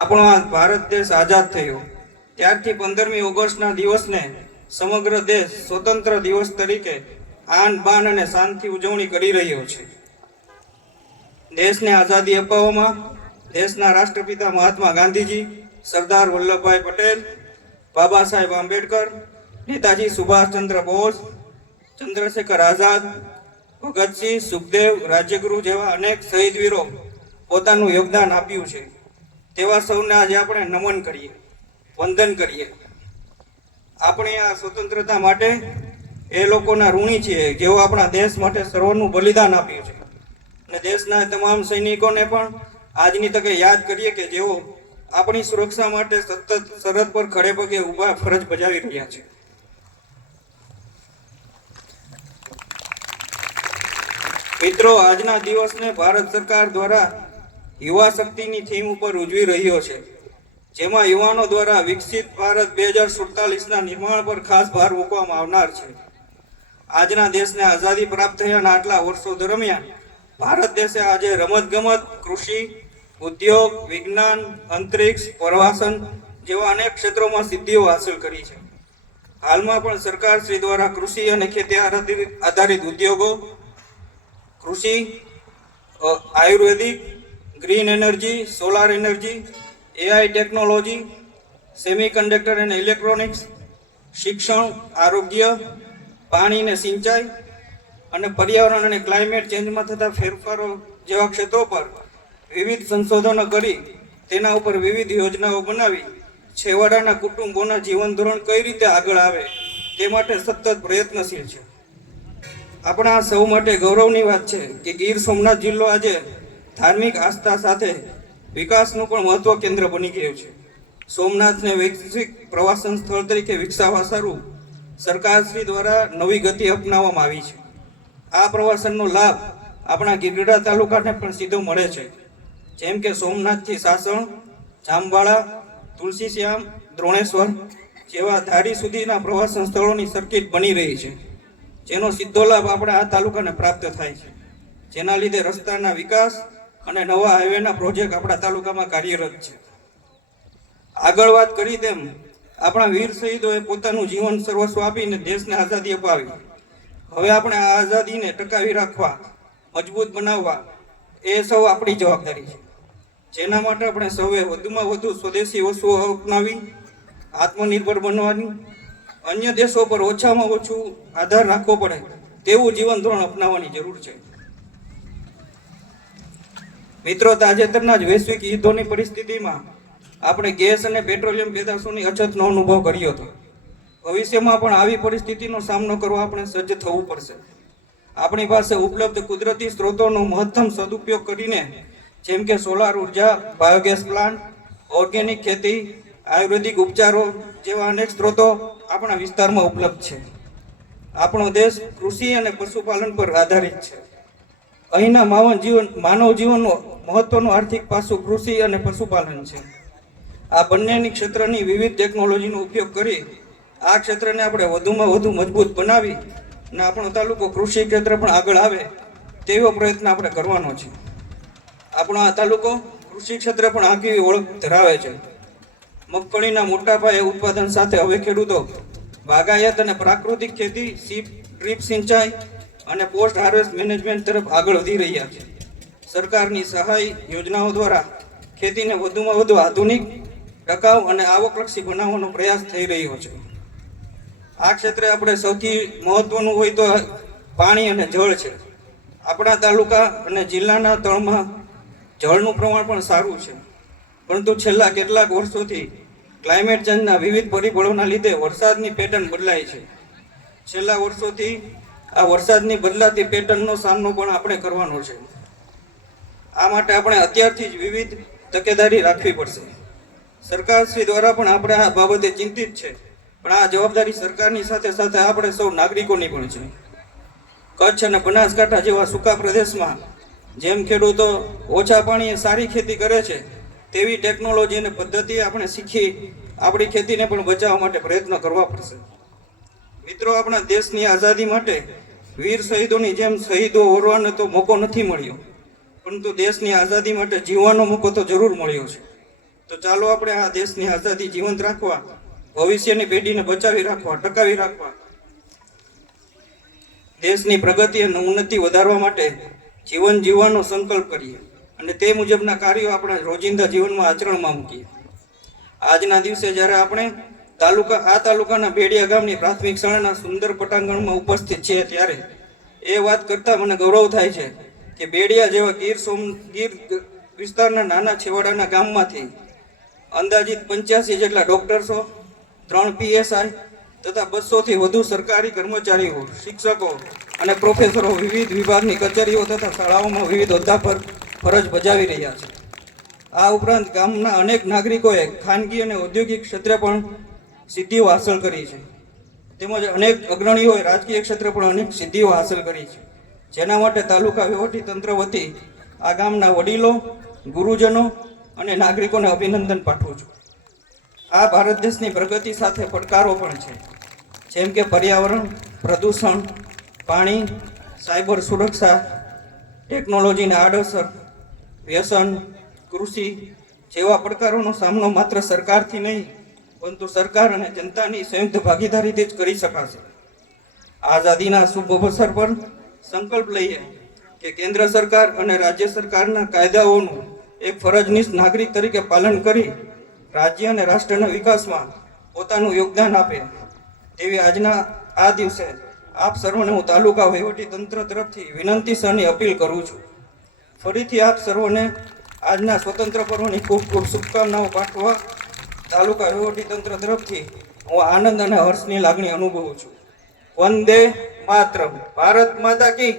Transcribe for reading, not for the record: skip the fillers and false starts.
આપણો આ ભારત દેશ આઝાદ થયો ત્યારથી 15મી ઓગસ્ટના દિવસને સમગ્ર દેશ સ્વતંત્ર દિવસ તરીકે આન બાન અને શાનથી ઉજવણી કરી રહ્યો છે. દેશને આઝાદી અપાવવામાં દેશના રાષ્ટ્રપિતા મહાત્મા ગાંધીજી, સરદાર વલ્લભભાઈ પટેલ, બાબા સાહેબ આંબેડકર, નેતાજી સુભાષચંદ્ર બોઝ, ચંદ્રશેખર આઝાદ, ભગતસિંહ, સુખદેવ, રાજ્યગુરુ જેવા અનેક શહીદ વીરો પોતાનું યોગદાન આપ્યું છે. તેવા સૌને આજે આપણે નમન કરીએ, વંદન કરીએ. આપણે આ સ્વતંત્રતા માટે એ લોકોના ઋણી છીએ જેઓ આપણા દેશ માટે સર્વનું બલિદાન આપ્યું છે. અને દેશના તમામ સૈનિકોને પણ આજની તકે યાદ કરીએ કે જેઓ આપણી સુરક્ષા માટે સતત સરહદ પર ખડે પગે ઊભા ફરજ બજાવી રહ્યા છે. મિત્રો, આજના દિવસને ભારત સરકાર દ્વારા યુવા શક્તિની થીમ ઉપર ઉજવી રહ્યો છે, જેમાં યુવાનો દ્વારા વિકસિત ભારત 2047ના નિર્માણ પર ખાસ ભાર મૂકવામાં આવનાર છે. આજના દેશને આઝાદી પ્રાપ્ત થયાના આટલા વર્ષો દરમિયાન ભારત દેશે આજે રમતગમત, કૃષિ, ઉદ્યોગ, વિજ્ઞાન, અંતરિક્ષ, પ્રવાસન જેવા અનેક ક્ષેત્રોમાં સિદ્ધિઓ હાંસલ કરી છે. હાલમાં પણ સરકાર શ્રી દ્વારા કૃષિ અને ખેતી આધારિત ઉદ્યોગો, કૃષિ, આયુર્વેદિક, green energy, solar energy, AI technology, semiconductor અને ઇલેક્ટ્રોનિક્સ, શિક્ષણ, આરોગ્ય, પાણી અને સિંચાઈ અને પર્યાવરણ અને ક્લાઇમેટ ચેન્જમાં થતા ફેરફારો જેવા ક્ષેત્રો પર વિવિધ સંશોધનો કરી તેના ઉપર વિવિધ યોજનાઓ બનાવી છેવાડાના કુટુંબોના જીવન ધોરણ કઈ રીતે આગળ આવે તે માટે સતત પ્રયત્નશીલ છે. આપણા સૌ માટે ગૌરવની વાત છે કે ગીર સોમનાથ જિલ્લો આજે ધાર્મિક આસ્થા સાથે વિકાસનું પણ મહત્વ કેન્દ્ર બની ગયું છે. સોમનાથને વૈશ્વિક પ્રવાસન સ્થળ તરીકે વિકસાવવા સારું સરકારશ્રી દ્વારા નવી ગતિ અપનાવવામાં આવી છે. આ પ્રવાસનનો લાભ આપણા ગીરગઢડા તાલુકાને પણ સીધો મળે છે, જેમ કે સોમનાથથી સાસણ, જામવાળા, તુલસીશ્યામ, દ્રોણેશ્વર જેવા ધારી સુધીના પ્રવાસન સ્થળોની સર્કિટ બની રહી છે, જેનો સીધો લાભ આપણે આ તાલુકાને પ્રાપ્ત થાય છે. જેના લીધે રસ્તાના વિકાસ અને નવા હાઈવેના પ્રોજેક્ટ આપણા તાલુકામાં કાર્યરત છે. આગળ વાત કરી તેમ આપણા વીર શહીદોએ પોતાનું જીવન સર્વસ્વ આપીને દેશને આઝાદી અપાવી. હવે આપણે આ આઝાદીને ટકાવી રાખવા, મજબૂત બનાવવા એ સૌ આપણી જવાબદારી છે. જેના માટે આપણે સૌએ વધુમાં વધુ સ્વદેશી વસ્તુઓ અપનાવી આત્મનિર્ભર બનવાની, અન્ય દેશો પર ઓછામાં ઓછું આધાર રાખવો પડે તેવું જીવન ધોરણ અપનાવવાની જરૂર છે. મિત્રો, તાજેતરના જ વૈશ્વિક યુદ્ધોની પરિસ્થિતિમાં આપણે ગેસ અને પેટ્રોલિયમ પેદાશોની અછતનો અનુભવ કર્યો હતો. ભવિષ્યમાં પણ આવી પરિસ્થિતિનો સામનો કરવા આપણે સજ્જ થવું પડશે. આપણી પાસે ઉપલબ્ધ કુદરતી સ્ત્રોતોનો મહત્તમ સદુપયોગ કરીને, જેમ કે સોલાર ઉર્જા, બાયોગેસ પ્લાન્ટ, ઓર્ગેનિક ખેતી, આયુર્વેદિક ઉપચારો જેવા અનેક સ્ત્રોતો આપણા વિસ્તારમાં ઉપલબ્ધ છે. આપણો દેશ કૃષિ અને પશુપાલન પર આધારિત છે. અહીંના માનવ જીવનનો મહત્વનું આર્થિક પાસું કૃષિ અને પશુપાલન છે. આ બંનેની ક્ષેત્રની વિવિધ ટેકનોલોજીનો ઉપયોગ કરી આ ક્ષેત્રને આપણે વધુમાં વધુ મજબૂત બનાવી અને આપણો તાલુકો કૃષિ ક્ષેત્ર પણ આગળ આવે તેવો પ્રયત્ન આપણે કરવાનો છે. આપણો આ તાલુકો કૃષિ ક્ષેત્ર પણ આગવી ઓળખ ધરાવે છે. મગફળીના મોટા પાયે ઉત્પાદન સાથે હવે ખેડૂતો બાગાયત અને પ્રાકૃતિક ખેતી, ડ્રીપ સિંચાઈ અને પોસ્ટ હાર્વેસ્ટ મેનેજમેન્ટ તરફ આગળ વધી રહ્યા છે. સરકારની સહાય યોજનાઓ દ્વારા ખેતીને વધુમાં વધુ આધુનિક, ટકાઉ અને આવકલક્ષી બનાવવાનો પ્રયાસ થઈ રહ્યો છે. આ ક્ષેત્રે આપણે સૌથી મહત્વનું હોય તો પાણી અને જળ છે. આપણા તાલુકા અને જિલ્લાના તળમાં જળનું પ્રમાણ પણ સારું છે, પરંતુ છેલ્લા કેટલાક વર્ષોથી ક્લાઇમેટ ચેન્જના વિવિધ પરિબળોના લીધે વરસાદની પેટર્ન બદલાય છે. છેલ્લા વર્ષોથી આ વરસાદની બદલાતી પેટર્નનો સામનો પણ આપણે કરવાનો છે. આ માટે આપણે અત્યારથી જ વિવિધ તકેદારી રાખવી પડશે. સરકારશ્રી દ્વારા પણ આપણે આ બાબતે ચિંતિત છે, પણ આ જવાબદારી સરકારની સાથે સાથે આપણે સૌ નાગરિકોની પણ છે. કચ્છ અને બનાસકાંઠા જેવા સૂકા પ્રદેશમાં જેમ ખેડૂતો ઓછા પાણીએ સારી ખેતી કરે છે, તેવી ટેકનોલોજી અને પદ્ધતિ આપણે શીખી આપણી ખેતીને પણ બચાવવા માટે પ્રયત્ન કરવા પડશે. મિત્રો, આપણા દેશની આઝાદી માટે વીર શહીદોની જેમ શહીદો ઓરવાનો તો મોકો નથી મળ્યો, પરંતુ દેશની આઝાદી માટે જીવવાનો મોકો તો જરૂર મળ્યો છે. તો ચાલો આપણે આ દેશની આઝાદી જીવંત રાખવા, ભવિષ્યની પેઢીને બચાવી રાખવા, ટકાવી રાખવા, દેશની પ્રગતિ અને ઉન્નતિ વધારવા માટે જીવન જીવવાનો સંકલ્પ કરીએ અને તે મુજબના કાર્યો આપણા રોજિંદા જીવનમાં આચરણમાં મૂકીએ. આજના દિવસે જ્યારે આપણે તાલુકાના બેડિયા ગામની પ્રાથમિક શાળાના સુંદર પટાંગણમાં ઉપસ્થિત છીએ ત્યારે એ વાત કરતા મને ગૌરવ થાય છે કે બેડિયા જેવા ગીર વિસ્તારના નાના છેવાડાના ગામમાંથી અંદાજિત 85 જેટલા ડોક્ટર્સો, 3 PSI તથા 200થી વધુ સરકારી કર્મચારીઓ, શિક્ષકો અને પ્રોફેસરો વિવિધ વિભાગની કચેરીઓ તથા શાળાઓમાં વિવિધ હોદ્દા પર ફરજ બજાવી રહ્યા છે. આ ઉપરાંત ગામના અનેક નાગરિકોએ ખાનગી અને ઔદ્યોગિક ક્ષેત્રે પણ સિદ્ધિઓ હાંસલ કરી છે, તેમજ અનેક અગ્રણીઓએ રાજકીય ક્ષેત્રે પણ અનેક સિદ્ધિઓ હાંસલ કરી છે, જેના માટે તાલુકા વહીવટીતંત્ર વતી આ ગામના વડીલો, ગુરુજનો અને નાગરિકોને અભિનંદન પાઠવું છું. આ ભારત દેશની પ્રગતિ સાથે પડકારો પણ છે, જેમ કે પર્યાવરણ, પ્રદૂષણ, પાણી, સાયબર સુરક્ષા, ટેકનોલોજીની આડઅસર, વ્યસન, કૃષિ જેવા પડકારોનો સામનો માત્ર સરકારથી નહીં પરંતુ સરકાર અને જનતાની સંયુક્ત ભાગીદારીથી જ કરી શકાશે. આઝાદીના શુભ અવસર પર સંકલ્પ લઈએ કે કેન્દ્ર સરકાર અને રાજ્ય સરકારના કાયદાઓનું એક ફરજનિષ્ઠ નાગરિક તરીકે પાલન કરી રાજ્ય અને રાષ્ટ્રના વિકાસમાં પોતાનું યોગદાન આપે તેવી આજના આ દિવસે આપ સર્વને હું તાલુકા વહીવટી તંત્ર તરફથી વિનંતી સહની અપીલ કરું છું. ફરીથી આપ સર્વને આજના સ્વતંત્ર પર્વની ખૂબ ખૂબ શુભકામનાઓ પાઠવવા તાલુકા વહીવટી તંત્ર તરફથી હું આનંદ અને હર્ષની લાગણી અનુભવું છું. વંદે માતરમ. ભારત માતા કી